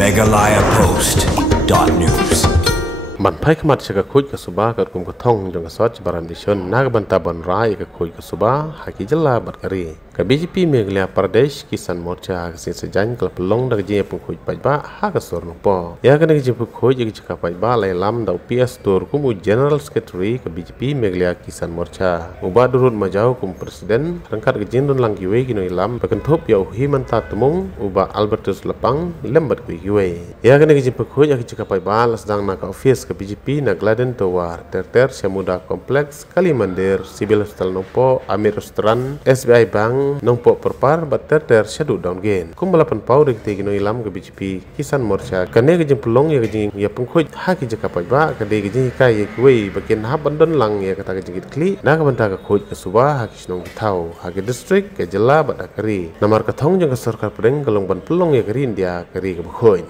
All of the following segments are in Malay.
Meghalaya Post.news มันไพ่ขมัดเชกคุยกับสุบากับกุมกระท่องจงกระสอดจบารันดิชนนักบันตาบันร้ายกับคุยกับสุบาหากิจลาบัดกะรีกับ BJP เมฆลาประเทศกิสันมอร์ชากับสิ่งสัญญาณกลับลงดักเจียปุ่งคุยไปบ้าหากสรนปอยากันกับเจียปุ่งคุยยังจะกับไปบ้าไล่ลำดาวพีเอสตัวกุม General Secretary กับ BJP เมฆลากิสันมอร์ชาอุบาดูรุนมาเจ้ากุม Presiden รังกัดกับเจียนรุนลังกิเวกินอยลำประกันทบยาวหิมันตาตมุงอุบา Albertus Lapang เล่มบัดกิเวยากันกับเจียปุ่งคุยยังจะกับไปบ้าลัสดังนักออฟฟิศกับ BJP นักGladen Tower, Terter, Syamuda Kompleks, Kalimandir, Sibil Hostel Nompo, Amir Restaurant, SBI Bank, Nompo Perpar, Terter, Syadu Down Gain. Kumbalapan pau dek tegino ilam ke BJP, Kisan Morsha, kane ke jempulong ya ke ya pengkoj haki jaka pajba, kade ke jing kai ya kuwei bagian hab bandon lang ya kata ke jingit kli, nak banta ke koj ke subah haki sinong tau, haki distrik ke jela bada keri. Namar katong jang ke sarkar pedeng kalong ban pelong ya keri India keri ke bukhoy.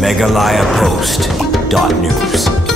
Meghalaya Post.news